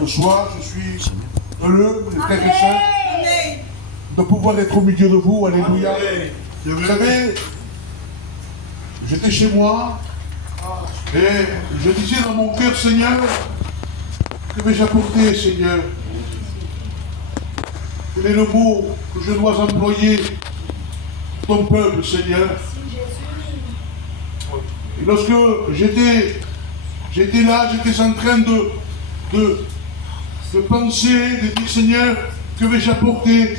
Ce soir, je suis heureux, les frères et sœurs, de pouvoir être au milieu de vous. Alléluia. Vous savez, j'étais chez moi et je disais dans mon cœur, Seigneur, que vais-je apporter, Seigneur? Quel est le mot que je dois employer pour ton peuple, Seigneur? Et lorsque j'étais là, j'étais en train de penser, de dire, Seigneur, que vais-je apporter?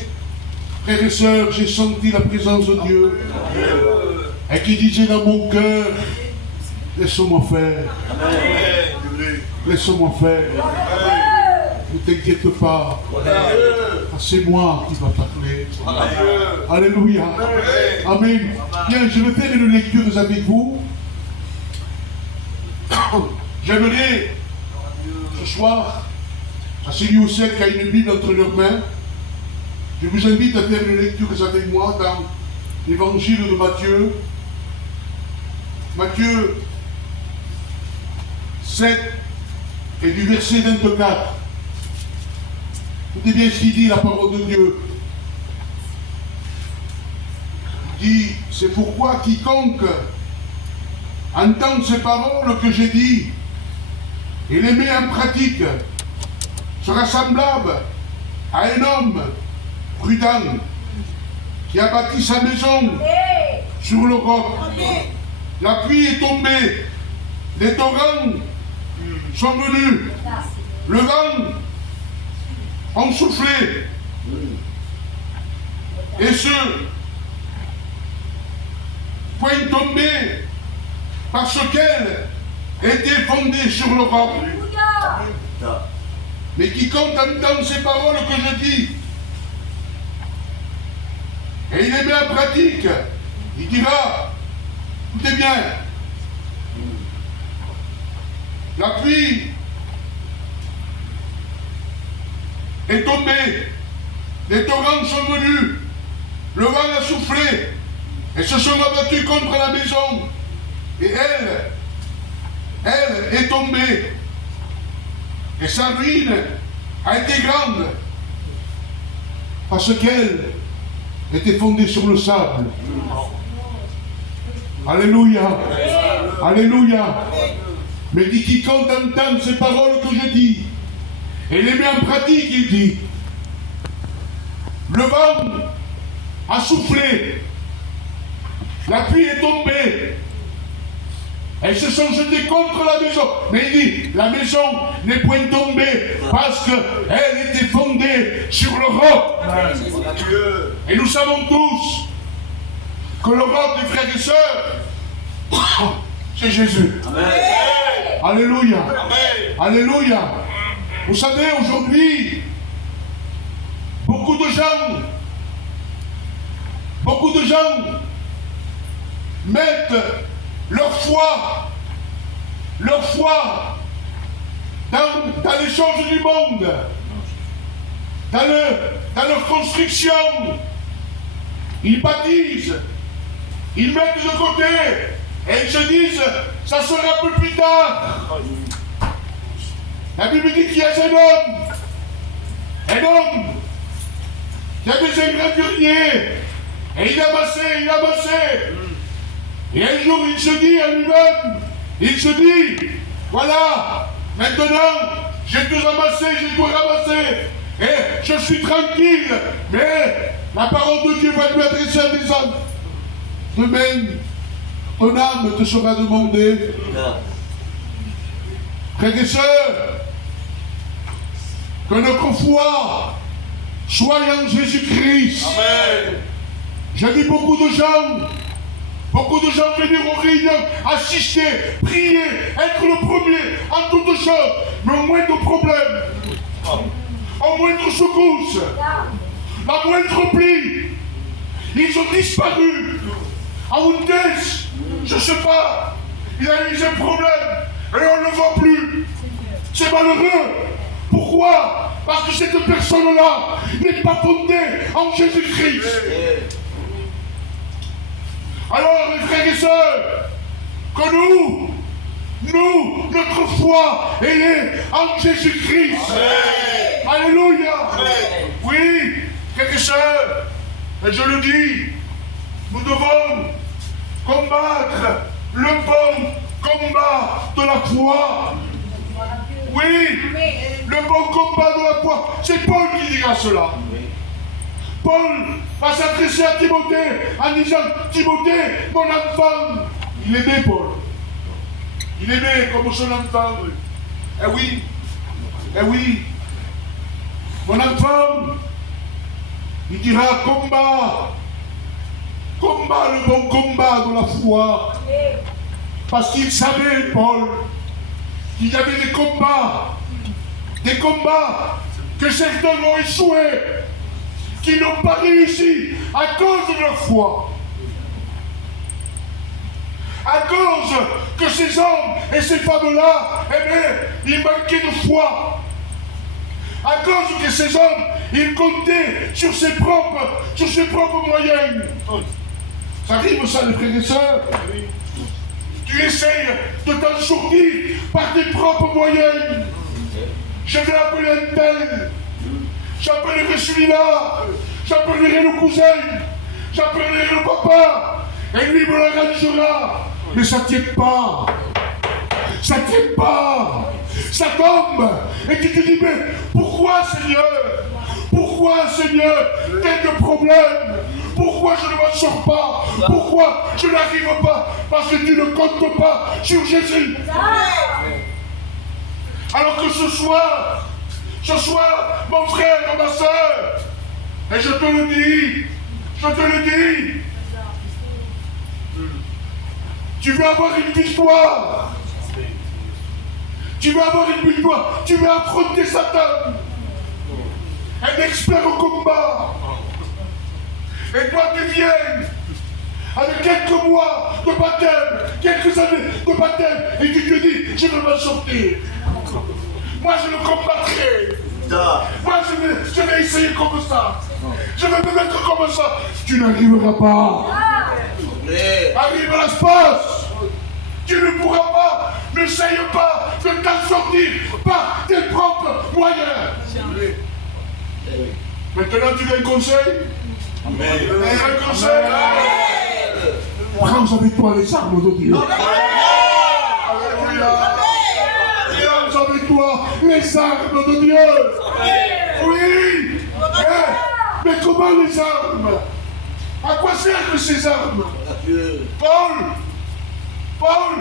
Frères et sœurs, j'ai senti la présence de Dieu. Et qui disait dans mon cœur, laisse-moi faire. Laisse-moi faire. Ne t'inquiète pas. C'est moi qui va parler. Alléluia. Amen. Bien, je vais faire une lecture avec vous. J'aimerais, ce soir, à celui ou celle qui a une Bible entre leurs mains, je vous invite à faire une lecture avec moi dans l'évangile de Matthieu. Matthieu 7 et du verset 24. Écoutez bien ce qu'il dit, la parole de Dieu. Il dit, c'est pourquoi quiconque entend ces paroles que j'ai dit et les met en pratique sera semblable à un homme prudent qui a bâti sa maison sur le roc. La pluie est tombée, les torrents sont venus, le vent a soufflé, et ce point tombé parce qu'elle était fondée sur le roc. Mais quiconque entend ces paroles que je dis et il les met en pratique, il dira, écoutez bien, la pluie est tombée, les torrents sont venus, le vent a soufflé, et se sont abattus contre la maison, et elle est tombée, et sa ruine a été grande, parce qu'elle était fondée sur le sable. Alléluia. Alléluia. Mais dit quiconque entend ces paroles que je dis et les met en pratique, il dit, le vent a soufflé, la pluie est tombée, elles se sont jetées contre la maison. Mais il dit, la maison n'est point tombée parce qu'elle était fondée sur le roc. Et nous savons tous que le roc des frères et sœurs, c'est Jésus. Amen. Alléluia. Amen. Alléluia. Vous savez, aujourd'hui, beaucoup de gens mettent leur foi dans les choses du monde, dans leur construction. Ils baptisent, ils mettent de côté et ils se disent, ça sera un peu plus tard. La Bible dit qu'il y a un homme qui avait un gravurier et il amassait. Et un jour, il se dit à lui-même, voilà, maintenant, j'ai tout ramassé, et je suis tranquille, mais la parole de Dieu va lui adresser à des hommes. Demain, ton âme te sera demandée. Frères et sœurs, que notre foi soit en Jésus-Christ. Amen. J'ai vu beaucoup de gens venir aux réunions, assister, prier, être le premier en toutes choses, mais au moindre problème, au moindre secousse, la moindre pli, ils ont disparu. À Oundès, je ne sais pas, il a eu un problème et on ne le voit plus. C'est malheureux. Pourquoi? Parce que cette personne-là n'est pas fondée en Jésus-Christ. Alors, les frères et sœurs, que nous Nous, notre foi, elle est en Jésus-Christ. Alléluia. Oui, frères et sœurs, et je le dis, nous devons combattre le bon combat de la foi. Oui, le bon combat de la foi. C'est Paul qui dira cela. Paul va s'adresser à Timothée en disant, Timothée, mon enfant. Il aimait Paul. Il aimait comme son enfant. Eh oui, eh oui. Mon enfant, il dira, combat le bon combat de la foi. Parce qu'il savait, Paul, qu'il y avait des combats que certains ont échoué, qui n'ont pas réussi à cause de leur foi. À cause que ces hommes et ces femmes-là, eh bien, ils manquaient de foi. À cause que ces hommes, ils comptaient sur ses propres moyens. Ça arrive ça, les frères et sœurs. Tu essayes de t'en sortir par tes propres moyens. Je vais appeler un tel. J'appellerai celui-là. J'appellerai le cousin. J'appellerai le papa. Et lui me l'arrangera. Mais ça ne tient pas. Ça ne tient pas. Ça tombe. Et tu te dis, mais pourquoi Seigneur? Pourquoi Seigneur? Quel problème? Pourquoi je ne m'en sors pas? Pourquoi je n'arrive pas? Parce que tu ne comptes pas sur Jésus. Alors que ce soir, mon frère, ma soeur, et je te le dis, tu veux avoir une victoire. Tu veux avoir une victoire. Tu veux affronter Satan. Un expert au combat. Et toi tu viens avec quelques mois de baptême, quelques années de baptême, et tu te dis, je vais m'en sortir. Moi je le combattrai. Moi je vais essayer comme ça. Je vais me mettre comme ça. Tu n'arriveras pas. Arrive à l'espace. Tu ne pourras pas. N'essaye pas de t'en sortir par tes propres moyens. Maintenant tu veux un conseil? Amen. Un conseil? Prends avec toi les armes de Dieu. Alléluia. Prends avec toi les armes de Dieu. Oui. Mais comment les armes? À quoi servent ces armes? Paul,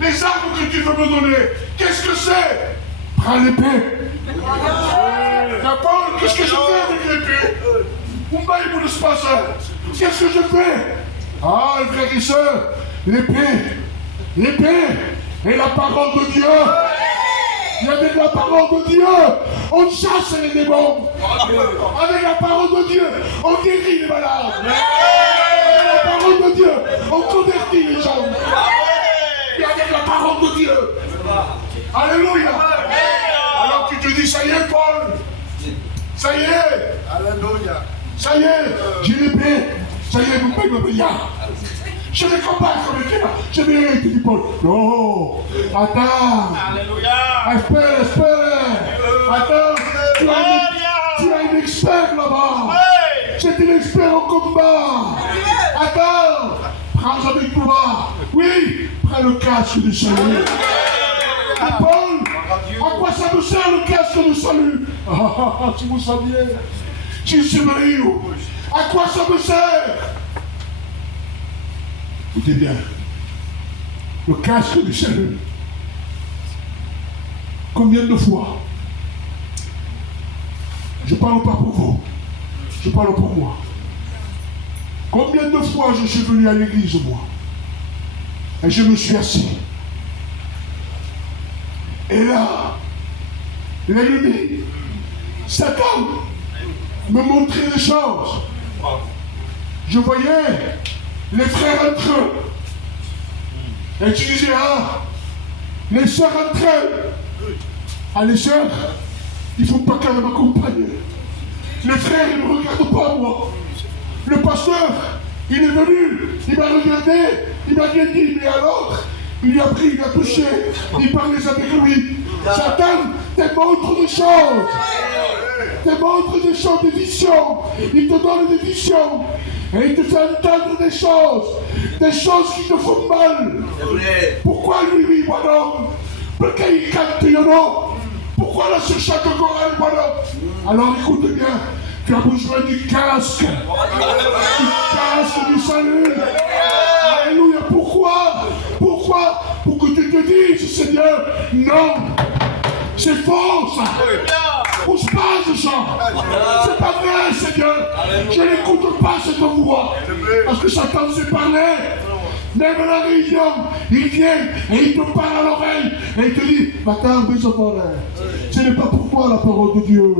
les armes que tu veux me donner, qu'est-ce que c'est? Prends l'épée. Paul, qu'est-ce que je fais avec l'épée? Qu'est-ce que je fais? Ah, frères et sœurs, l'épée est la parole de Dieu. Il y a avec la parole de Dieu, on chasse les démons. Avec la parole de Dieu, on guérit les malades. Avec la parole de Dieu, on convertit les gens. Et avec la parole de Dieu. Alléluia. Alors tu te dis, ça y est, Paul. Ça y est. Alléluia. Ça y est, j'ai l'épée. Ça y est, vous pouvez me payer. Je vais combattre avec toi. Je vais, tu dis Paul. Non. Attends. Alléluia. Espère. Attends. Tu as un expert là-bas. C'est un expert au combat. Attends. Prends avec toi. Oui. Prends le casque du salut. Paul, à quoi ça me sert le casque du salut? Tu vous saviez. Je suis marié. À quoi ça me sert? Écoutez bien. Le casque du salut. Combien de fois? Je ne parle pas pour vous. Je parle pour moi. Combien de fois je suis venu à l'église, moi? Et je me suis assis. Et là, l'ennemi, Satan, me montrait les choses. Je voyais les frères entre eux. Et tu disais, ah, les sœurs entre elles. Ah, les sœurs, il ne faut pas qu'elles m'accompagnent. Les frères, ils ne me regardent pas, moi. Le pasteur, il est venu, il m'a regardé, il m'a bien dit, mais alors, Il lui a pris, il a touché, il parlait avec lui. Satan te montre des choses. Te montre des choses, des visions. Il te donne des visions. Et il te fait entendre des choses qui te font mal. Pourquoi lui, moi non? Pourquoi il cante, non? Pourquoi la sur chaque chorale, moi non? Alors écoute bien, tu as besoin du casque. Du casque du salut. Alléluia. Pourquoi? Pour que tu te dises, Seigneur, non, c'est faux ça. Pousse pas ce chant. C'est pas vrai, Seigneur. Je n'écoute pas cette voix. Parce que Satan s'est parlé. Même à la réunion, il vient et il te parle à l'oreille. Et il te dit, attends, mes enfants, ce n'est pas pour toi la parole de Dieu.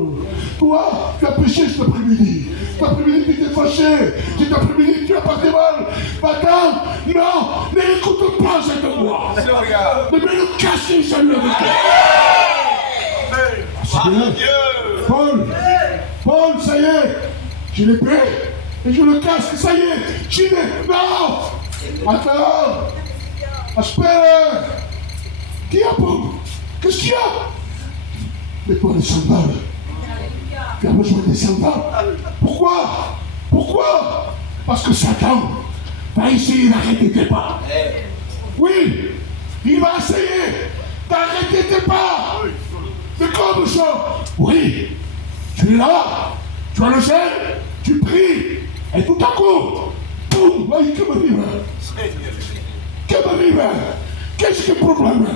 Toi, tu as péché cet après-midi. Cet après-midi, tu t'es fâché. Cet après-midi, tu as passé mal. Attends, non, n'écoute pas cette voix. Mais le casser, salut avec toi. Paul, ça y est, j'ai l'épée et je le casse, ça y est, j'y vais. Non, attends, espère. Qui a Paul? Qu'est-ce qu'il y a? Mets-toi les sandales. Tu as besoin des sandales. Pourquoi? Parce que Satan va essayer d'arrêter tes pas. Oui, il va essayer d'arrêter tes pas. Mais comme ça, oui, tu es là, tu as le zèle, tu pries, et tout à coup, boum, oui, que m'arrive? Qu'est-ce que le problème?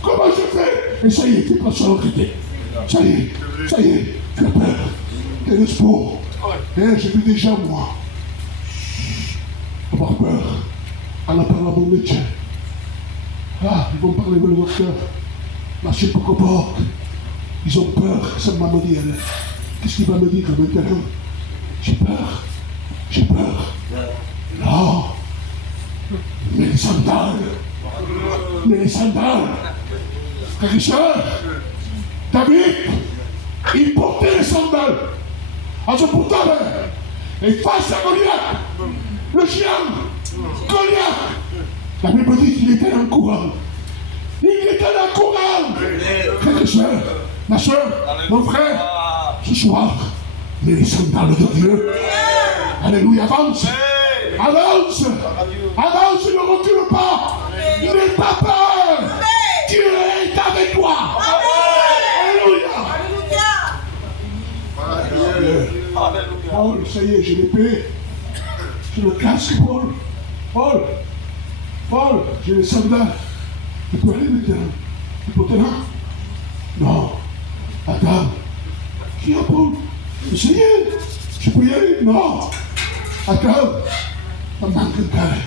Comment je fais? Et ça y est, tu es pas seul arrêté. Ça y est, tu as peur, tu es le sport. J'ai vu déjà, moi, avoir peur, en appelant mon médecin. Ah, ils vont parler de le docteur, la chute au porte. Ils ont peur, ça m'a dit, qu'est-ce qu'il va me dire maintenant? J'ai peur. Non, mais les sandales, frères et sœurs, David, il portait les sandales à ce portable, et face à Goliath, le chien, Goliath, la Bible dit qu'il était dans le courant. Frères et sœurs, ma soeur, mon frère, ce soir, les sandales de Dieu. Alléluia, avance, ne recule pas, n'aie pas peur, Dieu est avec toi. Alléluia. Paul, ça y est, j'ai l'épée, j'ai le casque, Paul, j'ai les sandales. Tu peux aller maintenant? Tu peux te là? Non. Attends. Qui a Paul? Essayez. Je peux y aller? Non. Attends. Ça manque un carré.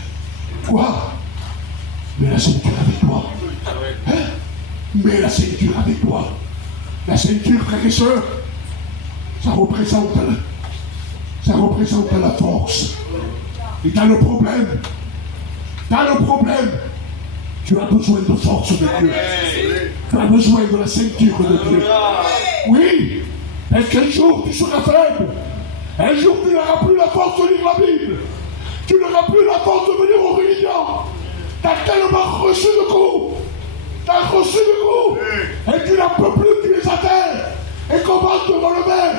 Quoi? Mets la ceinture avec toi. Hein? Mets la ceinture avec toi. La ceinture, frères et sœurs, ça représente la force. Et t'as le problème. Tu as besoin de force de Dieu. Tu as besoin de la ceinture de Dieu. Oui, parce qu'un jour tu seras faible. Un jour tu n'auras plus la force de lire la Bible. Tu n'auras plus la force de venir aux religions. Tu as tellement reçu de coups. Et tu n'en peux plus, tu es à terre. Et comment te relever?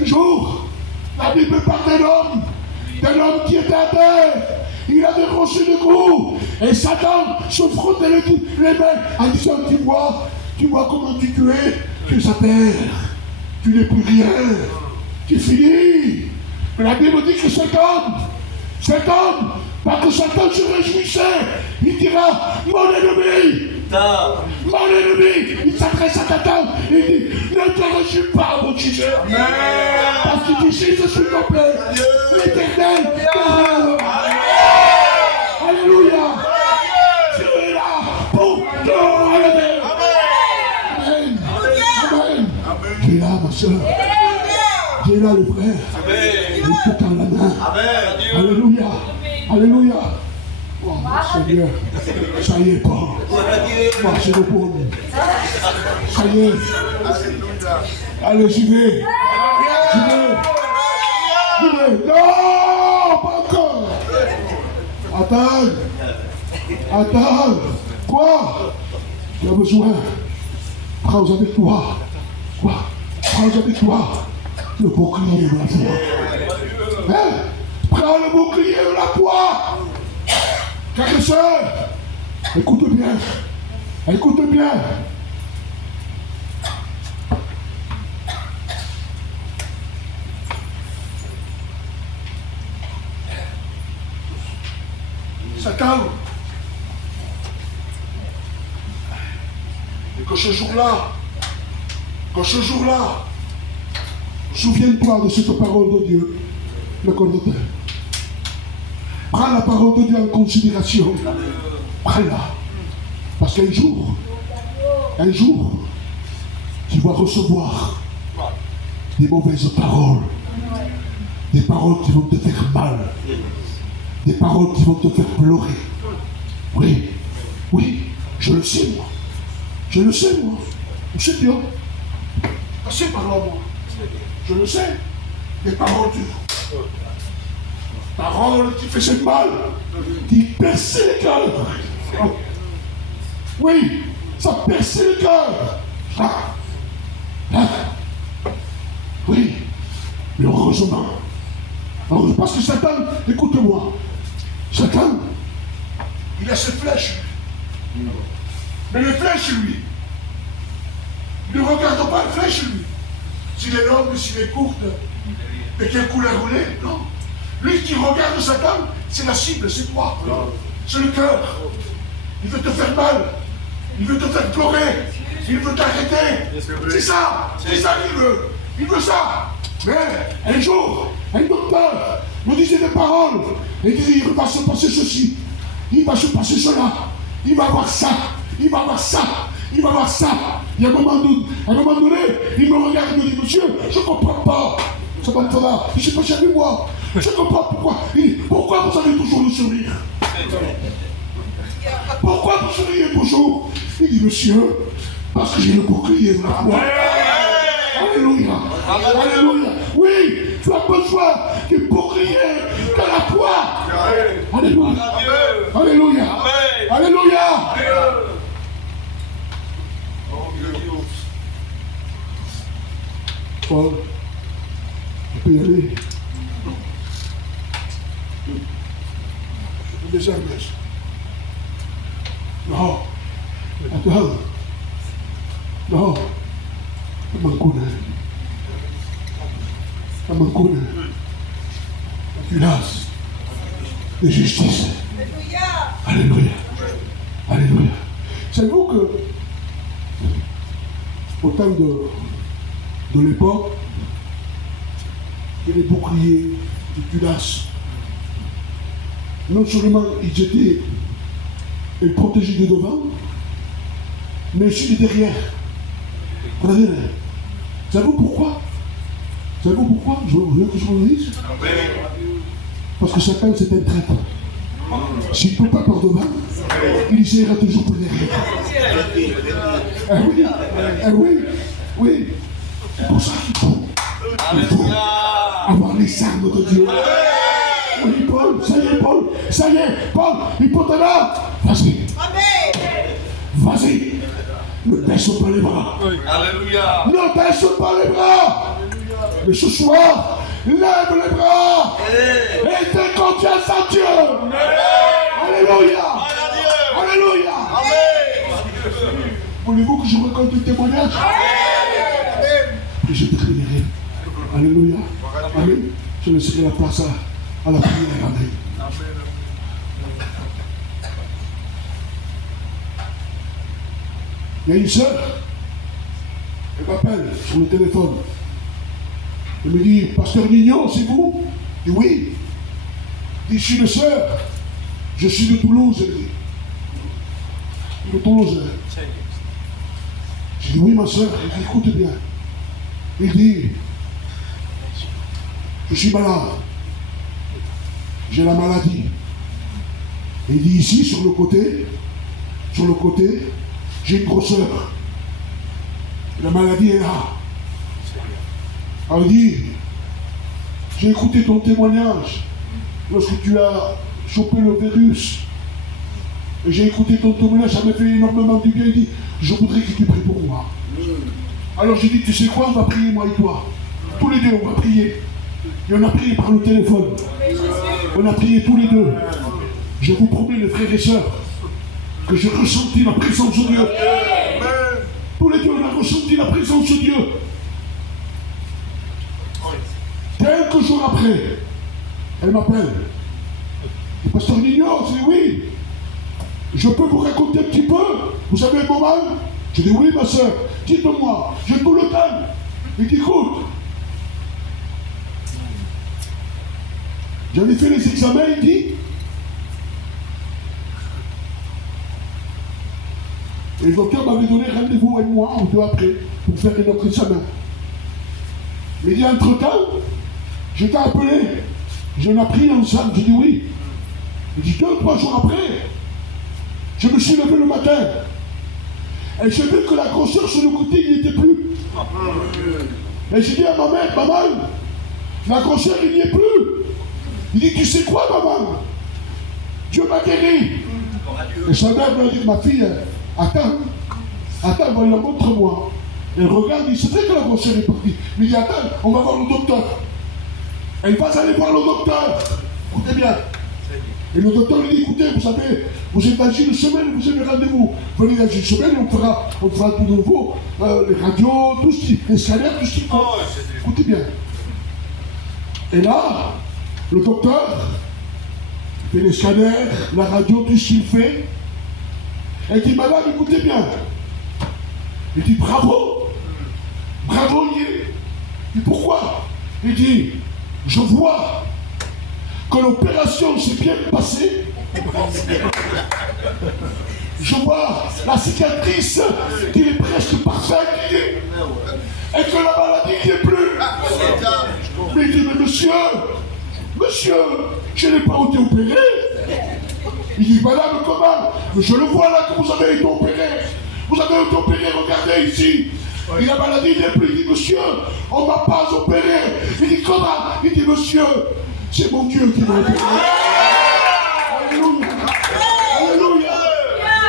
Un jour, la Bible parle d'un homme qui était à terre. Il avait reçu de coups. Et Satan se frottait les mains en disant, tu vois comment tu es. Tu es à terre. Tu n'es plus rien. Tu finis. Mais la Bible dit que cet homme, parce que Satan se réjouissait, il dira, mon ennemi, il s'adresse à Satan, il dit, ne te réjouis pas, mon Jésus. Parce qu'il dit, Jésus, s'il te plaît, l'Éternel te Alléluia. Dieu est là pour te relever. Amen. Tu es là, ma soeur. Tu es là, le frère. Il te tend la main. Alléluia. Oh, Seigneur, ça y est, Paul. Marchez le pauvre. Ça y est. Allez, j'y vais. Non, pas encore. Attends. Attends. Quoi? Tu as besoin. Prends avec toi. Quoi? Prends avec toi le bouclier de la foi. Hein? Prends le bouclier de la foi. Frères et sœurs, écoute bien. Écoute bien. Satan. Et que ce jour-là, souviens-toi de cette parole de Dieu, le cordoteur. Prends la parole de Dieu en considération. Prends-la. Parce qu'un jour, tu vas recevoir des mauvaises paroles. Des paroles qui vont te faire mal. Des paroles qui vont te faire pleurer. Oui, oui, je le sais moi. Je le sais moi. Je sais bien. Passez par là moi. Je le sais. Des paroles paroles qui faisaient mal, qui perçaient les cœurs. Oui, ça perçait le cœur. Oui, mais heureusement. Parce que Satan, écoute-moi, Satan, il a ses flèches. Mais les flèches, lui, il ne regarde pas les flèches, lui. S'il est longue, s'il est courte, de quelle couleur elle est, non. Lui qui regarde Satan, c'est la cible, c'est toi. C'est le cœur. Il veut te faire mal. Il veut te faire pleurer. Il veut t'arrêter. C'est ça qu'il veut. Il veut ça. Mais un jour, un docteur me disait des paroles. Et il disait, il va se passer ceci. Il va se passer cela. Il va avoir ça. Il va avoir ça. Il va avoir ça. Et à un moment donné, il me regarde et me dit, monsieur, je ne comprends pas. Ça va me faire là. Je ne sais pas chez moi. Je ne comprends pas pourquoi. Il dit, pourquoi vous avez toujours le sourire? Pourquoi vous souriez toujours? Il dit, monsieur, parce que j'ai le bouclier de la foi. Alléluia. Alléluia. Oui, tu as besoin du bouclier de la foi. Alléluia. Alléluia. Alléluia. Paul, tu peux y aller. Je suis déjà Hermès. Non. Attends. Non. Amankune. Grâce de justice. Alléluia. Alléluia. Savez-vous que au temps de l'époque, que les boucliers de Judas, non seulement ils protégeaient de devant, mais aussi de derrière. Regardez, savez-vous pourquoi? Savez-vous pourquoi? Je veux que je vous le dise. Parce que Satan, c'est un traître. S'il ne peut pas par devant, il essaiera toujours pour derrière. Ah oui, ah oui, oui. C'est pour ça qu'il faut avoir les armes de Dieu. Oui, Paul, ça y est, Paul, il peut te là. Vas-y. Vas-y. Ne baisse pas les bras. Alléluia. Ne baisse pas les bras. Mais ce soir, lève les bras et fais confiance en Dieu. Alléluia. Alléluia. Voulez-vous que je raconte un témoignage? Et je décrirai. Alléluia. Amen. Je laisserai la place à la prière. Amen. Il y a une sœur, elle m'appelle sur le téléphone. Elle me dit, Pasteur Nignon, c'est vous? Je dis oui. Elle dit, je suis une sœur. Je suis de Toulouse, elle dit. De Toulouse. Je dis oui, ma sœur. Elle dit, écoute bien. Il dit, je suis malade. J'ai la maladie. Et il dit ici, sur le côté, j'ai une grosseur. La maladie est là. Alors il dit, j'ai écouté ton témoignage lorsque tu as chopé le virus. Et j'ai écouté Tonton Moulin, ça m'a fait énormément du bien. Il dit, je voudrais que tu pries pour moi. Alors j'ai dit, tu sais quoi, on va prier moi et toi. Tous les deux, on va prier. Et on a prié par le téléphone. On a prié tous les deux. Je vous promets, les frères et sœurs, que j'ai ressenti la présence de Dieu. Tous les deux, on a ressenti la présence de Dieu. Quelques jours après, elle m'appelle. Le pasteur Nino, je dis oui. Je peux vous raconter un petit peu? Vous avez un moment? Je dis oui, ma soeur. Dites-moi, j'ai tout le temps. Il dit écoute. J'avais fait les examens, il dit. Et le docteur m'avait donné rendez-vous un mois ou deux après pour faire un autre examen. Mais il dit entre-temps, je t'ai appelé. Je l'ai pris ensemble. J'ai dit oui. Il dit 2 ou 3 jours après, je me suis levé le matin. Et j'ai vu que la grosseur sur le côté, il n'y était plus. Et j'ai dit à ma mère, maman, la grosseur, il n'y est plus. Il dit, tu sais quoi, maman? Dieu m'a guéri. Et sa mère m'a dit, ma fille, attends, montre-moi. Elle regarde, il dit, c'est vrai que la grosseur est partie. Mais il dit, attends, on va voir le docteur. Elle va aller voir le docteur. Écoutez bien. Et le docteur lui dit, écoutez, vous savez, vous êtes dans une semaine, vous avez rendez-vous. Venez dans une semaine, on fera tout de nouveau, les radios, tout ce qui, les scanners, tout ce qu'il faut. Écoutez bien. Et là, le docteur fait les scanners, la radio, tout ce qu'il fait. Et il dit, madame, écoutez bien. Il dit, bravo. Bravo, il dit, pourquoi? Il dit, je vois que l'opération s'est bien passée. Je vois la cicatrice qui est presque parfaite et que la maladie n'y est plus. Mais il dit, mais monsieur, je n'ai pas été opéré. Il dit, madame, comment? Mais je le vois là que vous avez été opéré. Vous avez été opéré, regardez ici. Et la maladie n'est plus. Il dit, monsieur, on ne m'a pas opéré. Il dit, comment? Il dit, monsieur, c'est mon Dieu qui m'a opéré. Alléluia. Alléluia.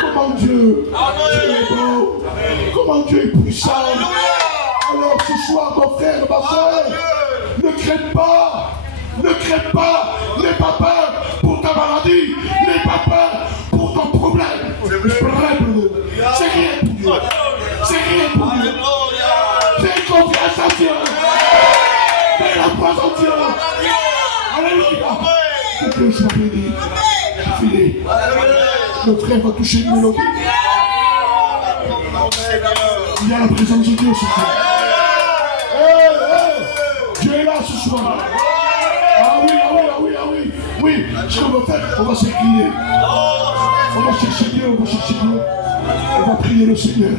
Comment Dieu est beau. Comment Dieu est puissant. Alors ce soir, mon frère, ma soeur, ne craigne pas. Ne craigne pas. N'aie pas peur pour ta maladie. N'aie pas peur pour ton problème. C'est rien pour Dieu. C'est rien pour Dieu. Fais confiance à Dieu. Fais la foi en Dieu. Alléluia. Que Dieu soit béni. C'est fini. Le frère va toucher une mélodie. Il y a la présence de Dieu ce soir. Dieu est là ce soir. Ah oui, ah oui, ah oui, ah oui. Oui, ce qu'on va faire, on va s'incliner. On va chercher Dieu, on va chercher Dieu. On va prier le Seigneur.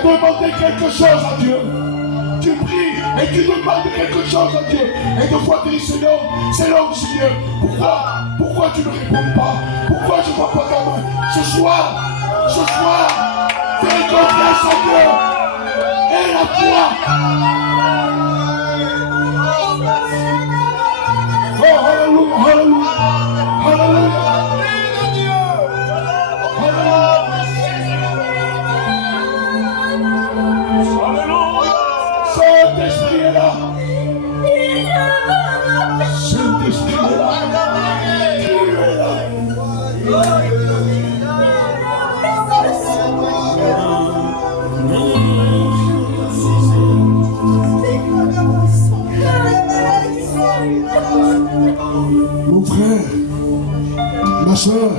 as demandé quelque chose à Dieu. Tu pries et tu demandes quelque chose à Dieu. Et deux fois tu dis Seigneur, Seigneur, pourquoi tu ne réponds pas? Pourquoi je ne vois pas ta main? Ce soir, fais confiance à Dieu. Et la foi. Oh, alléluia, alléluia, alléluia. Saint-Esprit est là. Saint-Esprit est là. Dieu est là. Mon frère, ma soeur,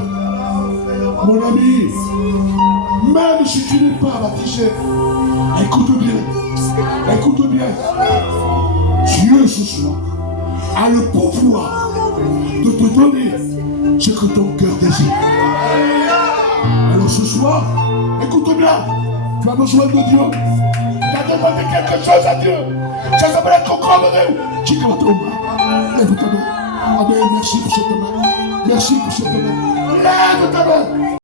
mon ami, même si tu n'es pas baptisé, écoute bien, Dieu ce soir a le pouvoir de te donner ce que ton cœur désire. Alors ce soir, écoute bien, tu as besoin de Dieu, tu as demandé quelque chose à Dieu, ça s'appelle être comme Dieu. Tu te lève ta main. Amen, merci pour cette main, merci pour cette main, lève ta main.